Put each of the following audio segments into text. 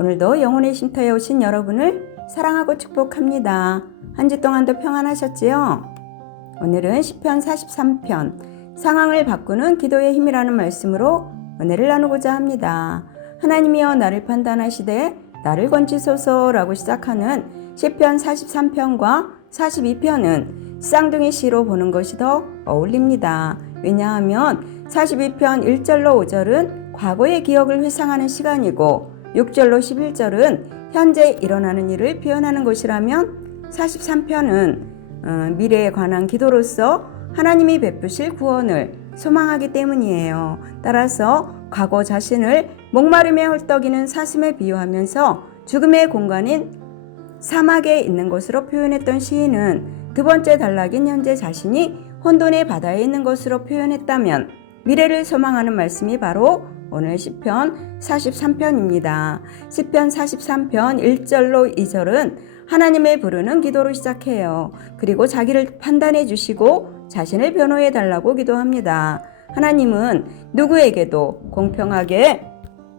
오늘도 영혼의 쉼터에 오신 여러분을 사랑하고 축복합니다. 한 주 동안도 평안하셨지요? 오늘은 시편 43편 상황을 바꾸는 기도의 힘이라는 말씀으로 은혜를 나누고자 합니다. 하나님이여 나를 판단하시되 나를 건지소서라고 시작하는 시편 43편과 42편은 쌍둥이 시로 보는 것이 더 어울립니다. 왜냐하면 42편 1절로 5절은 과거의 기억을 회상하는 시간이고 6절로 11절은 현재 일어나는 일을 표현하는 것이라면 43편은 미래에 관한 기도로서 하나님이 베푸실 구원을 소망하기 때문이에요. 따라서 과거 자신을 목마름에 헐떡이는 사슴에 비유하면서 죽음의 공간인 사막에 있는 것으로 표현했던 시인은 두 번째 단락인 현재 자신이 혼돈의 바다에 있는 것으로 표현했다면 미래를 소망하는 말씀이 바로 오늘 시편 43편입니다. 시편 43편 1절로 2절은 하나님을 부르는 기도로 시작해요. 그리고 자기를 판단해 주시고 자신을 변호해 달라고 기도합니다. 하나님은 누구에게도 공평하게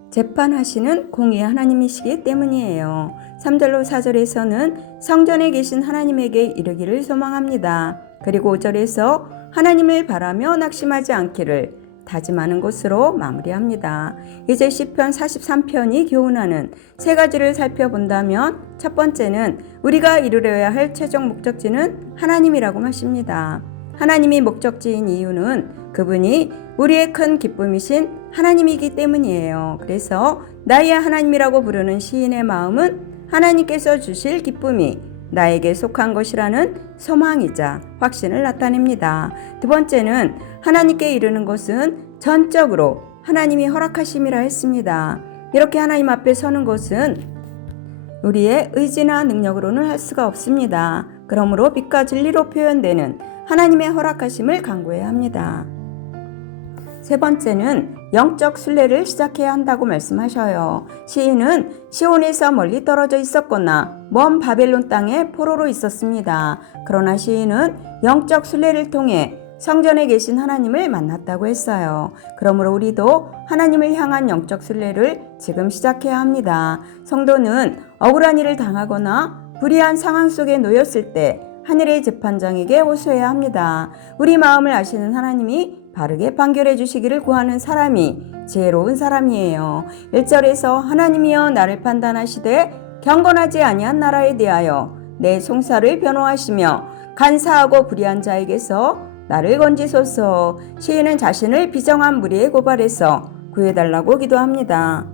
재판하시는 공의의 하나님이시기 때문이에요. 3절로 4절에서는 성전에 계신 하나님에게 이르기를 소망합니다. 그리고 5절에서 하나님을 바라며 낙심하지 않기를 다짐하는 것으로 마무리합니다. 이제 시편 43편이 교훈하는 세 가지를 살펴본다면 첫 번째는 우리가 이루려야 할 최종 목적지는 하나님이라고 하십니다. 하나님이 목적지인 이유는 그분이 우리의 큰 기쁨이신 하나님이기 때문이에요. 그래서 나의 하나님이라고 부르는 시인의 마음은 하나님께서 주실 기쁨이 나에게 속한 것이라는 소망이자 확신을 나타냅니다. 두 번째는 하나님께 이르는 것은 전적으로 하나님이 허락하심이라 했습니다. 이렇게 하나님 앞에 서는 것은 우리의 의지나 능력으로는 할 수가 없습니다. 그러므로 빛과 진리로 표현되는 하나님의 허락하심을 간구해야 합니다. 세 번째는 영적 순례를 시작해야 한다고 말씀하셔요. 시인은 시온에서 멀리 떨어져 있었거나 먼 바벨론 땅에 포로로 있었습니다. 그러나 시인은 영적 순례를 통해 성전에 계신 하나님을 만났다고 했어요. 그러므로 우리도 하나님을 향한 영적 순례를 지금 시작해야 합니다. 성도는 억울한 일을 당하거나 불의한 상황 속에 놓였을 때 하늘의 재판장에게 호소해야 합니다. 우리 마음을 아시는 하나님이 바르게 판결해 주시기를 구하는 사람이 지혜로운 사람이에요. 1절에서 하나님이여 나를 판단하시되 경건하지 아니한 나라에 대하여 내 송사를 변호하시며 간사하고 불의한 자에게서 나를 건지소서. 시인은 자신을 비정한 무리에 고발해서 구해달라고 기도합니다.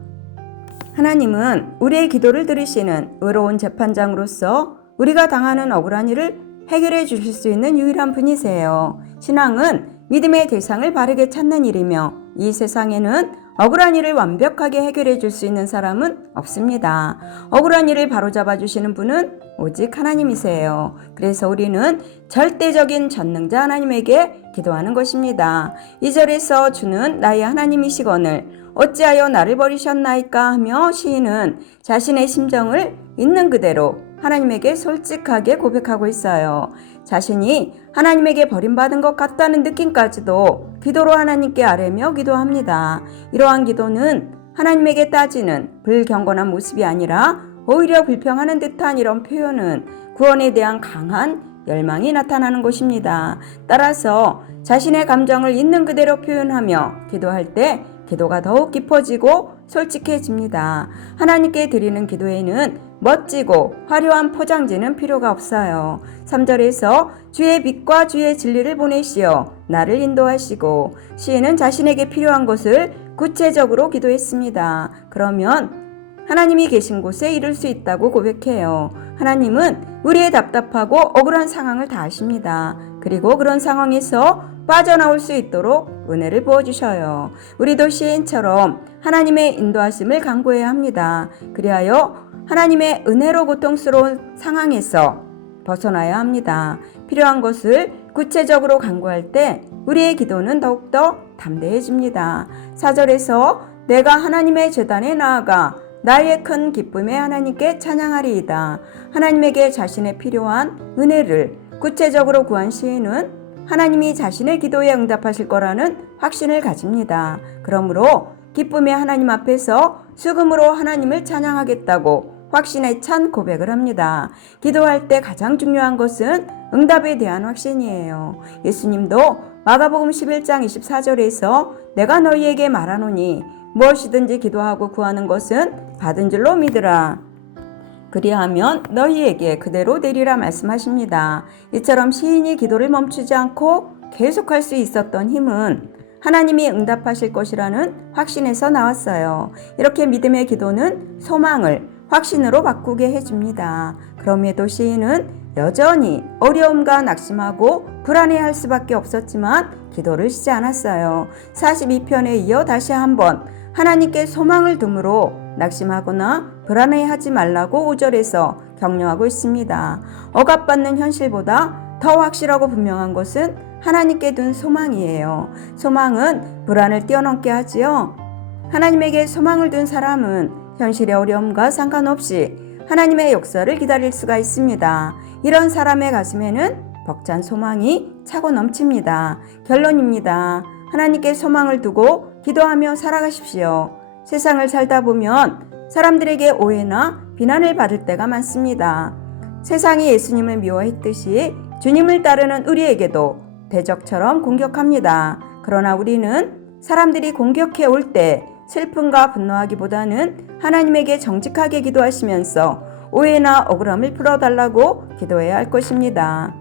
하나님은 우리의 기도를 들으시는 의로운 재판장으로서 우리가 당하는 억울한 일을 해결해 주실 수 있는 유일한 분이세요. 신앙은 믿음의 대상을 바르게 찾는 일이며 이 세상에는 억울한 일을 완벽하게 해결해 줄 수 있는 사람은 없습니다. 억울한 일을 바로잡아 주시는 분은 오직 하나님이세요. 그래서 우리는 절대적인 전능자 하나님에게 기도하는 것입니다. 2절에서 주는 나의 하나님이시거늘 어찌하여 나를 버리셨나이까 하며 시인은 자신의 심정을 있는 그대로 하나님에게 솔직하게 고백하고 있어요. 자신이 하나님에게 버림받은 것 같다는 느낌까지도 기도로 하나님께 아뢰며 기도합니다. 이러한 기도는 하나님에게 따지는 불경건한 모습이 아니라 오히려 불평하는 듯한 이런 표현은 구원에 대한 강한 열망이 나타나는 것입니다. 따라서 자신의 감정을 있는 그대로 표현하며 기도할 때 기도가 더욱 깊어지고 솔직해집니다. 하나님께 드리는 기도에는 멋지고 화려한 포장지는 필요가 없어요. 3절에서 주의 빛과 주의 진리를 보내시어 나를 인도하시고 시인은 자신에게 필요한 것을 구체적으로 기도했습니다. 그러면 하나님이 계신 곳에 이룰 수 있다고 고백해요. 하나님은 우리의 답답하고 억울한 상황을 다 아십니다. 그리고 그런 상황에서 빠져나올 수 있도록 은혜를 부어주셔요. 우리도 시인처럼 하나님의 인도하심을 간구해야 합니다. 그리하여 하나님의 은혜로 고통스러운 상황에서 벗어나야 합니다. 필요한 것을 구체적으로 간구할 때 우리의 기도는 더욱더 담대해집니다. 4절에서 내가 하나님의 제단에 나아가 나의 큰 기쁨에 하나님께 찬양하리이다. 하나님에게 자신의 필요한 은혜를 구체적으로 구한 시인은 하나님이 자신의 기도에 응답하실 거라는 확신을 가집니다. 그러므로 기쁨의 하나님 앞에서 수금으로 하나님을 찬양하겠다고 확신에 찬 고백을 합니다. 기도할 때 가장 중요한 것은 응답에 대한 확신이에요. 예수님도 마가복음 11장 24절에서 내가 너희에게 말하노니 무엇이든지 기도하고 구하는 것은 받은 줄로 믿으라. 그리하면 너희에게 그대로 되리라 말씀하십니다. 이처럼 시인이 기도를 멈추지 않고 계속할 수 있었던 힘은 하나님이 응답하실 것이라는 확신에서 나왔어요. 이렇게 믿음의 기도는 소망을 확신으로 바꾸게 해줍니다. 그럼에도 시인은 여전히 어려움과 낙심하고 불안해할 수밖에 없었지만 기도를 쉬지 않았어요. 42편에 이어 다시 한번 하나님께 소망을 둠으로 낙심하거나 불안해하지 말라고 5절에서 격려하고 있습니다. 억압받는 현실보다 더 확실하고 분명한 것은 하나님께 둔 소망이에요. 소망은 불안을 뛰어넘게 하지요. 하나님에게 소망을 둔 사람은 현실의 어려움과 상관없이 하나님의 역사를 기다릴 수가 있습니다. 이런 사람의 가슴에는 벅찬 소망이 차고 넘칩니다. 결론입니다. 하나님께 소망을 두고 기도하며 살아가십시오. 세상을 살다 보면 사람들에게 오해나 비난을 받을 때가 많습니다. 세상이 예수님을 미워했듯이 주님을 따르는 우리에게도 대적처럼 공격합니다. 그러나 우리는 사람들이 공격해 올 때 슬픔과 분노하기보다는 하나님에게 정직하게 기도하시면서 오해나 억울함을 풀어달라고 기도해야 할 것입니다.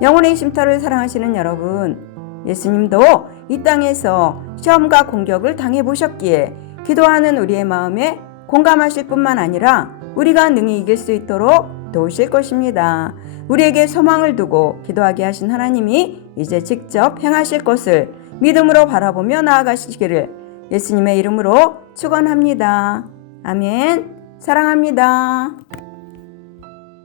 영혼의 쉼터를 사랑하시는 여러분, 예수님도 이 땅에서 시험과 공격을 당해보셨기에 기도하는 우리의 마음에 공감하실 뿐만 아니라 우리가 능히 이길 수 있도록 도우실 것입니다. 우리에게 소망을 두고 기도하게 하신 하나님이 이제 직접 행하실 것을 믿음으로 바라보며 나아가시기를 예수님의 이름으로 축원합니다. 아멘. 사랑합니다.